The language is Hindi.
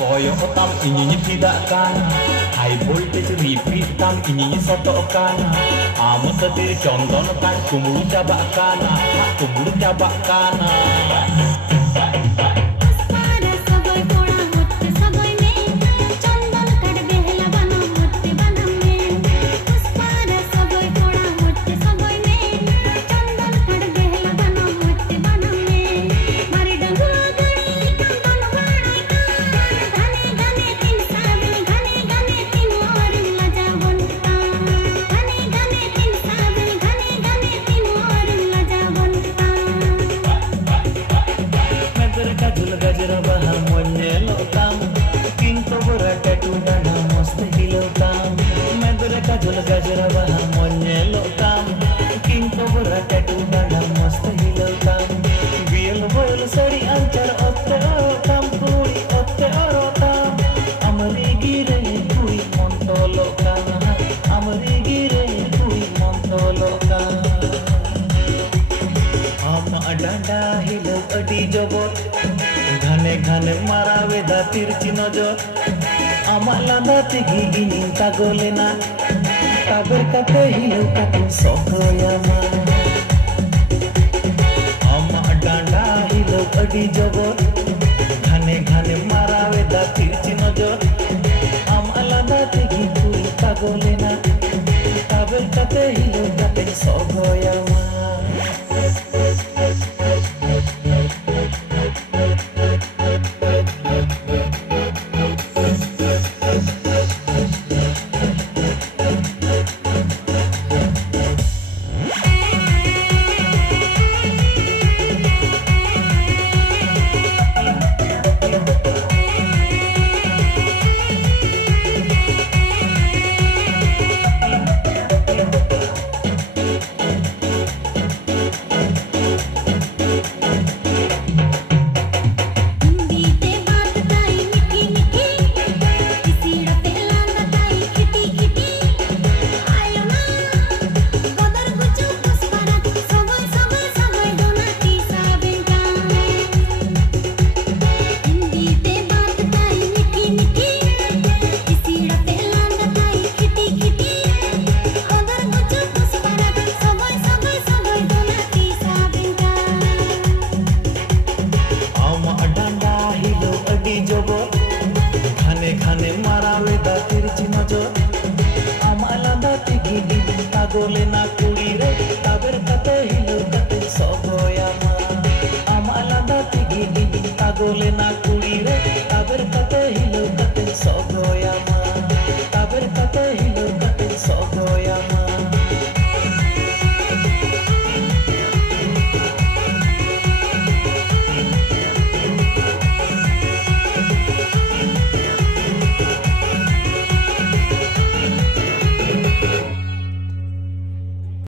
Koyo otam ininya tidak kan. High voltage repeat tam ininya soto kan. Amo setir contoh kan kumulu cabak kana, kumulu cabak kana. घने मारावे दा तिरची नजर आमाक लांदा तेगी इनिं तागोलेना ताबेर काते हिलौ काते सहोयामा आमाक डांडा हिलौ अडी जबर घने घने मारावे दा तिरची नजर आमाक लांदा तेगी तुई तागोलेना ताबेर काते हिलौ काते सहोयामा पागलेना कुड़ी रे ताबेर कते हिलो कते सबयामा आम आलादा तेगी पागलेना